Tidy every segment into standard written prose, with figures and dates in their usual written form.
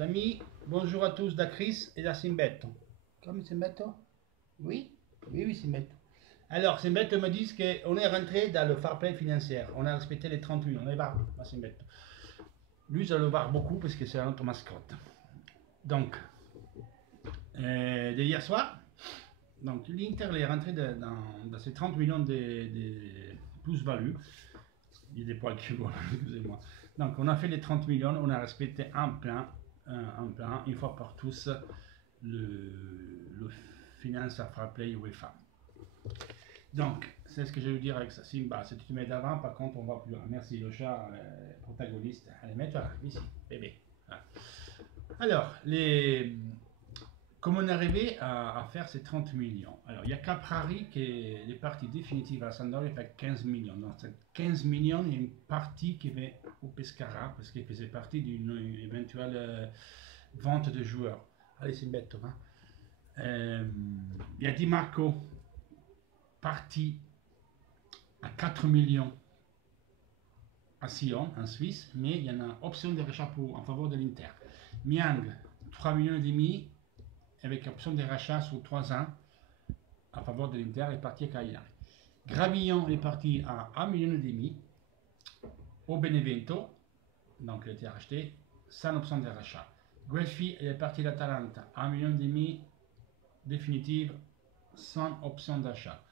chers amis, bonjour à tous da Chris et da Simbetto. Comme Simbetto? Oui? Oui, Simbetto. Alors, Simbetto me dit qu'on est rentré dans le fair play financier. On a respecté les 30 millions. On est barre, Simbetto. Lui, je le barre beaucoup parce que c'est notre mascotte. Donc, de hier soir, donc l'Inter est rentré dans ces 30 millions de plus-value. Il y a des poils qui volent, excusez-moi. Donc, on a fait les 30 millions, on a respecté un plan, une fois par tous, le Finance à Fair Play UEFA. Donc, c'est ce que je veux dire avec ça. Simba, si tu te mets d'avant, par contre, on va plus loin. Merci, le chat protagoniste. Allez, mets-toi là, ici, bébé. Voilà. Alors, comment on est arrivé à faire ces 30 millions? Alors, il y a Caprari qui est partie définitive à Sampdoria, il fait 15 millions. Dans ces 15 millions, il y a une partie qui va au Pescara, parce qu'il faisait partie d'une éventuelle vente de joueurs. Allez, c'est bête, hein? Il y a Di Marco, parti à 4 millions à Sion, en Suisse, mais il y en a option de rachat en faveur de l'Inter. Miang, 3 millions et demi, avec option de rachat sur 3 ans à faveur de l'Inter, est parti à Cagliari. Gravillon est parti à 1,5 million au Benevento, donc il a été racheté sans option de rachat. Guelfi est parti d'Atalanta, 1,5 million définitive sans option d'achat.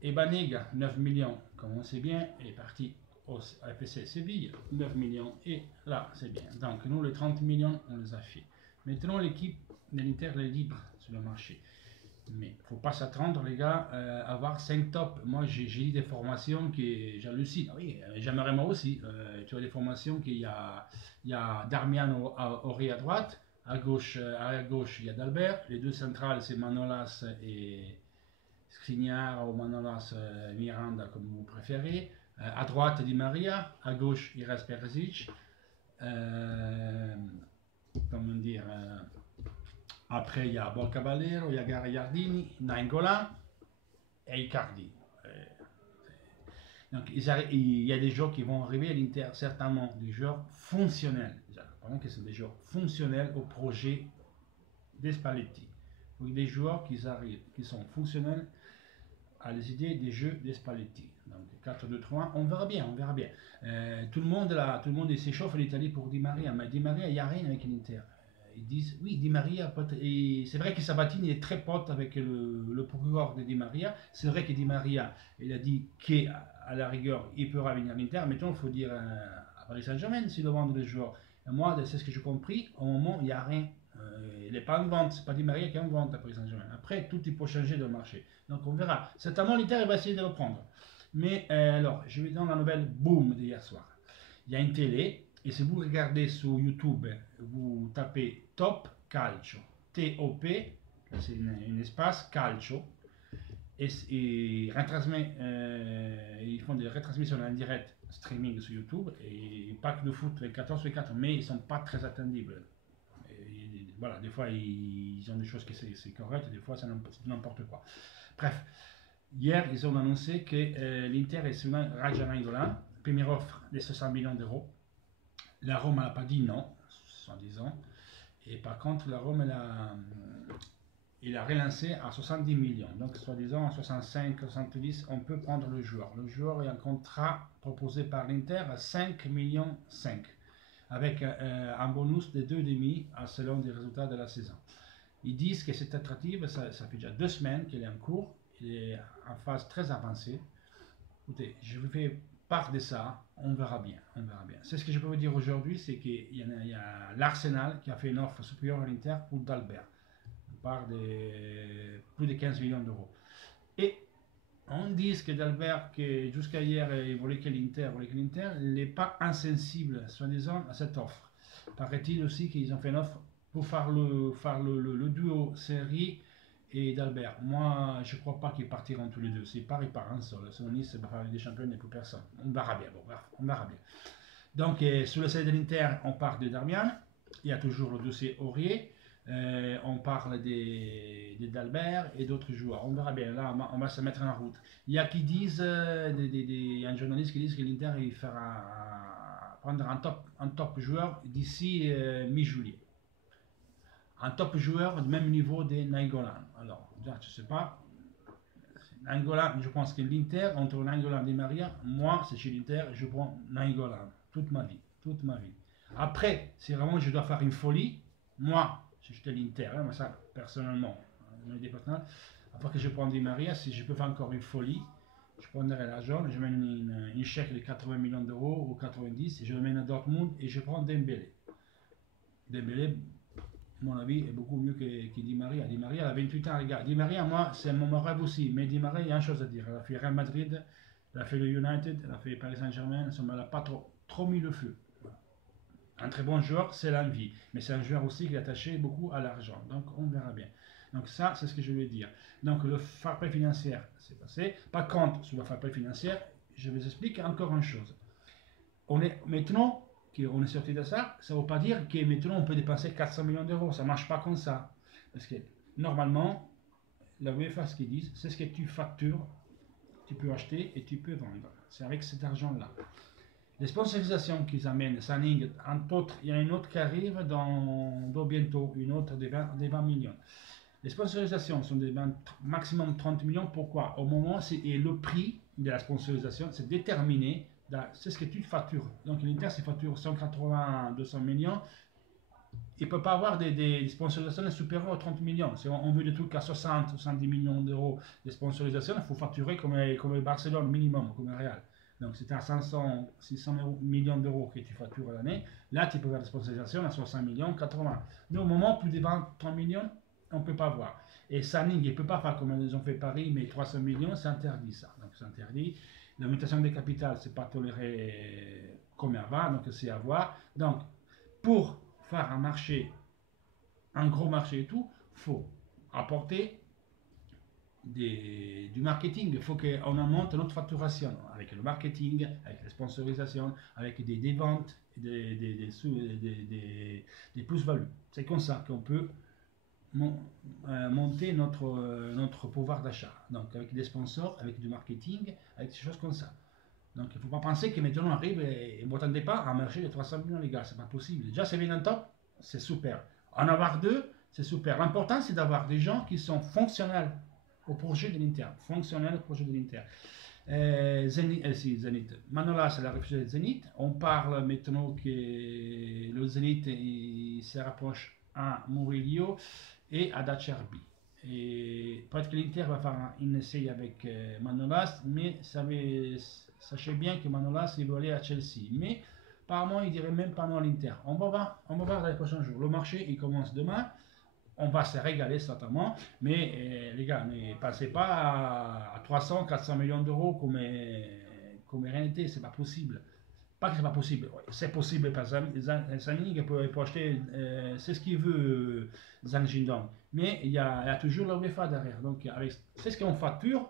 Et Banega, 9 millions, comme on sait bien, est parti au FC Séville, 9 millions, et là c'est bien. Donc nous les 30 millions, on les a fait. Maintenant l'équipe de l'Inter est libre sur le marché. Mais il ne faut pas s'attendre, les gars, à avoir 5 tops. Moi, j'ai dit des formations qui j'hallucine. Oui, j'aimerais moi aussi. Tu as des formations qu'il y a Darmian Aurier à droite. À gauche, il y a D'Albert. Les deux centrales, c'est Manolas et Skriniar ou Manolas Miranda, comme vous préférez. À droite, Di Maria. À gauche, il reste Perisic. Comment dire après, il y a Bolcaballero, il y a Gagliardini, Nainggolan et Icardi. Donc, il y a des joueurs qui vont arriver à l'Inter, certainement des joueurs fonctionnels. Pendant que ce sont des joueurs fonctionnels au projet des Spalletti. Donc, des joueurs qui arrivent, qui sont fonctionnels à les idées des jeux des Spalletti. Donc 4-2-3-1, on verra bien, on verra bien. Tout le monde s'échauffe en Italie pour Di Maria, mais Di Maria, il n'y a rien avec l'Inter. Ils disent, oui, Di Maria, c'est vrai que Sabatini est très pote avec le procureur de Di Maria. C'est vrai que Di Maria, il a dit qu'à la rigueur, il pourra venir à l'Inter. Maintenant, il faut dire à Paris Saint-Germain s'il doit vendre les joueurs. Et moi, c'est ce que j'ai compris. Au moment, il n'y a rien. Il n'est pas en vente. C'est pas Di Maria qui est en vente à Paris Saint-Germain. Après, tout il peut changer dans le marché. Donc, on verra. Certainement, l'Inter va essayer de le prendre. Mais alors, je vais dans la nouvelle boom d'hier soir. Il y a une télé. Et si vous regardez sur YouTube, vous tapez Top Calcio, T-O-P, c'est un espace Calcio, et ils font des retransmissions en direct streaming sur YouTube, et pas que de foot, les 14 sur 4, mais ils ne sont pas très attendibles. Voilà, des fois ils ont des choses qui c'est correct, des fois c'est n'importe quoi. Bref, hier ils ont annoncé que l'Inter est sur Raja Nainggolan, première offre de 60 millions d'euros. La Rome n'a pas dit non, soi-disant. Et par contre, la Rome, il a relancé à 70 millions. Donc, soi-disant, à 65, 70, on peut prendre le joueur. Le joueur est un contrat proposé par l'Inter à 5 millions 5, avec un bonus de 2,5 selon les résultats de la saison. Ils disent que c'est attractif, ça fait déjà 2 semaines qu'il est en cours, il est en phase très avancée. Écoutez, je vous fais part de ça, on verra bien, on verra bien. C'est ce que je peux vous dire aujourd'hui, c'est qu'il y a l'Arsenal qui a fait une offre supérieure à l'Inter pour D'Albert. On parle de plus de 15 millions d'euros. Et on dit que D'Albert, que jusqu'à hier, il voulait que l'Inter n'est pas insensible, soi-disant, à cette offre. Paraît-il aussi qu'ils ont fait une offre pour faire le duo série et d'Albert. Moi, je ne crois pas qu'ils partiront tous les deux. S'ils partent, ils partent un seul. Selon Nice, c'est pas des champions, il n'y a plus personne. On verra bien. Bon, bref, on verra bien. Donc, sur le site de l'Inter, on parle de Darmian. Il y a toujours le dossier Aurier. On parle d'Albert et d'autres joueurs. On verra bien. Là, on va se mettre en route. Il y a qui disent, un journaliste qui dit que l'Inter il fera prendre un top joueur d'ici mi-juillet. un top joueur du même niveau de Nainggolan. Alors, déjà, je ne sais pas. Nainggolan, je pense que l'Inter, entre Nainggolan et Di Maria, moi, c'est chez l'Inter, je prends Nainggolan toute ma vie. Toute ma vie. Après, si vraiment je dois faire une folie, moi, si j'étais l'Inter, hein, mais ça, personnellement, après que je prends Di Maria, si je peux faire encore une folie, je prendrai l'argent, je mets une chèque de 80 millions d'euros ou 90, et je le mets à Dortmund et je prends Dembélé. Dembélé, à mon avis, est beaucoup mieux que Di Maria. Di Maria, elle a 28 ans, les gars. Di Maria, moi, c'est mon rêve aussi. Mais Di Maria, il y a une chose à dire. Elle a fait Real Madrid, elle a fait le United, elle a fait Paris Saint-Germain, elle n'a pas trop mis le feu. Un très bon joueur, c'est l'envie. Mais c'est un joueur aussi qui est attaché beaucoup à l'argent. Donc, on verra bien. Donc, ça, c'est ce que je veux dire. Donc, le fair play financier, c'est passé. Par contre, sur le fair play financier, je vous explique encore une chose. Maintenant qu'on est sorti de ça, ça ne veut pas dire que maintenant on peut dépenser 400 millions d'euros. Ça ne marche pas comme ça. Parce que normalement, la UEFA, ce qu'ils disent, c'est ce que tu factures, tu peux acheter et tu peux vendre. C'est avec cet argent-là. Les sponsorisations qu'ils amènent, Sanning, entre autres, il y a une autre qui arrive dans bientôt, une autre de 20 millions. Les sponsorisations sont de maximum 30 millions. Pourquoi? Au moment, et le prix de la sponsorisation, c'est déterminé. C'est ce que tu factures. Donc l'Inter, c'est facture 180, 200 millions. Il ne peut pas avoir des sponsorisations supérieures à 30 millions. Si on veut des trucs à 60, 70 millions d'euros de sponsorisation, il faut facturer comme Barcelone minimum, comme Real. Donc c'est à 500, 600 millions d'euros que tu factures à l'année. Là, tu peux avoir des sponsorisations à 60 millions, 80. Mais au moment, plus de 20, 30 millions, on ne peut pas voir. Et Sanning, il ne peut pas faire comme ils ont fait Paris, mais 300 millions, c'est interdit ça. Donc c'est interdit. L'augmentation des capitales, c'est pas toléré comme avant, donc c'est à voir. Donc, pour faire un marché, un gros marché et tout, il faut apporter du marketing. Il faut qu'on augmente notre facturation avec le marketing, avec les sponsorisations, avec des ventes, des plus-values. C'est comme ça qu'on peut monter notre pouvoir d'achat. Donc avec des sponsors, avec du marketing, avec des choses comme ça. Donc il ne faut pas penser que maintenant on arrive et ne m'attendez pas à un marché de 300 millions les gars, c'est pas possible. Déjà c'est bien en top, c'est super. En avoir deux, c'est super. L'important c'est d'avoir des gens qui sont fonctionnels au projet de l'Inter. Fonctionnels au projet de l'Inter. Zenit. Manolas, c'est la refusée de Zenit. On parle maintenant que le Zenit il se rapproche à Murillo et à Acerbi. Et peut-être que l'Inter va faire un essai avec Manolas, mais sachez bien que Manolas il veut aller à Chelsea. Mais apparemment il dirait même pas non à l'Inter. On va voir dans les prochains jours. Le marché il commence demain. On va se régaler certainement, mais les gars, ne passez pas à 300, 400 millions d'euros comme réalité, c'est pas possible. Pas que c'est pas possible, c'est possible par Sanning peut acheter, c'est ce qu'il veut Zhang Jindong, mais il y a toujours la UEFA derrière, donc c'est ce qu'on facture,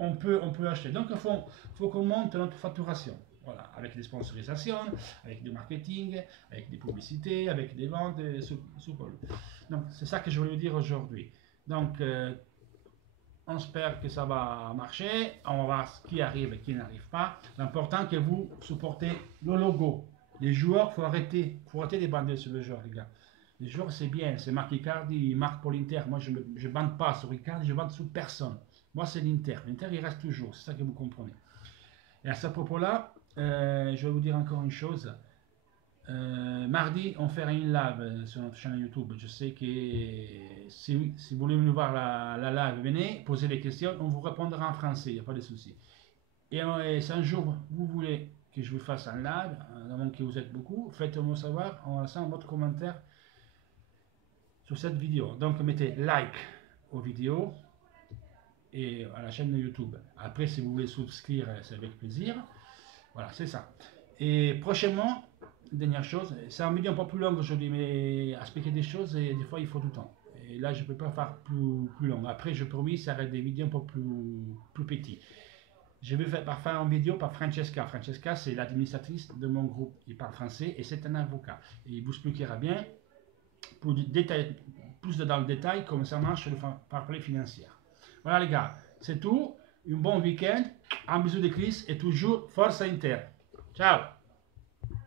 on peut acheter, donc il faut qu'on monte notre facturation. Voilà, avec des sponsorisations, avec du marketing, avec des publicités, avec des ventes, donc c'est ça que je voulais dire aujourd'hui. Donc on espère que ça va marcher, on va voir ce qui arrive et qui n'arrive pas. L'important que vous supportez le logo. Les joueurs, il faut arrêter de bander sur les joueurs les gars. Les joueurs c'est bien, c'est marqué Icardi, il marque pour l'Inter. Moi je ne bande pas sur Icardi, je bande sur personne. Moi c'est l'Inter, l'Inter il reste toujours, c'est ça que vous comprenez. Et à ce propos-là, je vais vous dire encore une chose. Mardi, on fera une live sur notre chaîne YouTube. Je sais que si vous voulez nous voir la live, venez, posez des questions, on vous répondra en français, il n'y a pas de souci. Et si un jour vous voulez que je vous fasse un live, avant que vous êtes beaucoup, faites-moi savoir en laissant votre commentaire sur cette vidéo. Donc mettez like aux vidéos et à la chaîne YouTube. Après, si vous voulez souscrire, c'est avec plaisir. Voilà, c'est ça. Et prochainement, dernière chose, c'est un vidéo un peu plus long aujourd'hui, mais expliquer des choses, et des fois, il faut du temps. Et là, je ne peux pas faire plus long. Après, je promis, ça va être des vidéos un peu plus petits. Je vais faire une vidéo par Francesca. Francesca, c'est l'administratrice de mon groupe. Il parle français et c'est un avocat. Et il vous expliquera bien, plus dans le détail, comment ça marche le fair play financier. Voilà les gars, c'est tout. Un bon week-end. Un bisou de Chris et toujours Forza Inter. Ciao.